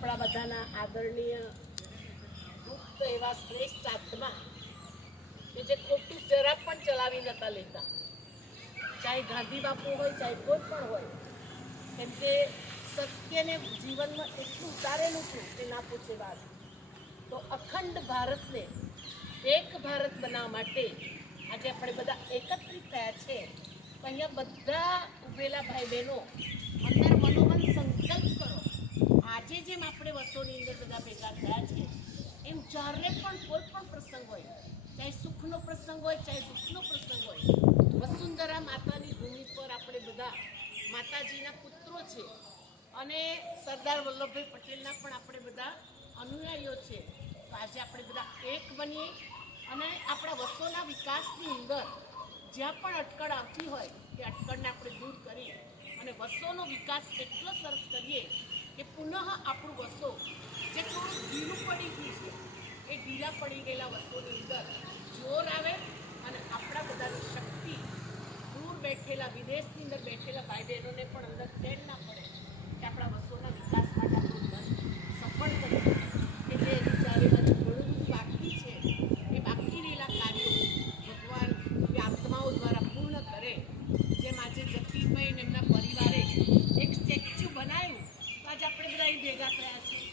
આપણા બધાના આદરણીય ગુપ્ત એવા શ્રેષ્ઠ આત્મા કે જે ખોટું જરા પણ ચલાવી નતા લેતા, ચાહે ગાંધી બાપુ હોય ચાહે કોઈ પણ હોય, કેમ કે સત્યને જીવનમાં એટલું ઉતારેલું હતું કે ના પૂછે વાત. તો અખંડ ભારતને એક ભારત બનાવવા માટે આજે આપણે બધા એકત્રિત થયા છે. તો અહીંયા બધા ઉભેલા ભાઈ બહેનો અંદર મનોમન સંકલ્પ કરો. આજે જેમ આપણે વસોની અંદર બધા ભેગા થયા છે, એમ જ્યારે પણ કોઈ પણ પ્રસંગ હોય, ચાહે સુખનો પ્રસંગ હોય ચાહે દુઃખનો પ્રસંગ હોય, વસુંધરા માતાની ભૂમિ પર આપણે બધા માતાજીના પુત્રો છે અને સરદાર વલ્લભભાઈ પટેલના પણ આપણે બધા અનુયાયીઓ છે. તો આજે આપણે બધા એક બનીએ અને આપણા વસોના વિકાસની અંદર જ્યાં પણ અટકળ આવતી હોય એ અટકળને આપણે દૂર કરી અને વસોનો વિકાસ એટલો સરસ કરીએ કે પુનઃ આપણું વસો જે થોડું ઢીલું પડી ગયું છે, એ ઢીલા પડી ગયેલા વસોની અંદર જોર આવે અને આપણા બધાની શક્તિ દૂર બેઠેલા વિદેશની અંદર બેઠેલા ભાઈ બહેનોને પણ અંદર ચેન ના પડે કે આપણા વસોના વિકાસ માટે આપણું મન સફળ કરે. એટલે એની ચારે બાજુ ઘણું બાકી છે, એ બાકી રહેલા કાર્યો ભગવાન એ આત્માઓ દ્વારા પૂર્ણ કરે. જેમ આજે જતીનભાઈ અને એમના પરિવારે એક સ્ટેચ્યુ બનાવ્યું, તો આજે આપણે બધા અહીં ભેગા થયા છીએ.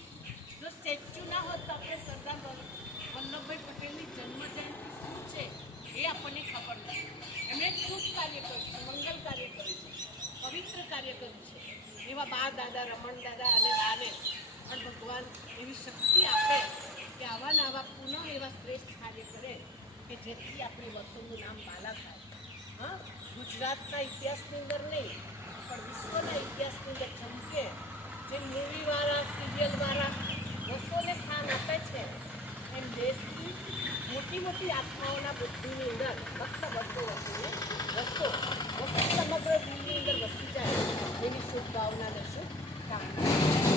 જો સ્ટેચ્યુ ના હોત તો આપણે સરદાર વલ્લભભાઈ પટેલની જન્મજયંતિ શું છે એ આપણને ખબર નથી. એમણે શુભ કાર્ય કર્યું છે, મંગલ કાર્ય કર્યું છે, પવિત્ર કાર્ય કર્યું છે. એવા બા દાદા રમણ દાદા અને બાને પણ ભગવાન એવી શક્તિ આપે કે આવા ને આવા પુનઃ એવા શ્રેષ્ઠ કાર્ય કરે કે જેથી આપણી વસોનું નામ બાલા થાય. હા, ગુજરાતના ઇતિહાસની અંદર નહીં પણ વિશ્વના ઇતિહાસની અંદર ચમકે. જે મૂવીવાળા સિરિયલવાળા વસોને સ્થાન આપે છે, એમ દેશની મોટી મોટી આત્માઓના બુદ્ધિની અંદર ફક્ત વસો સમગ્ર દિલની અંદર વસી જાય એવી શુભ ભાવનાને શુભ કામના.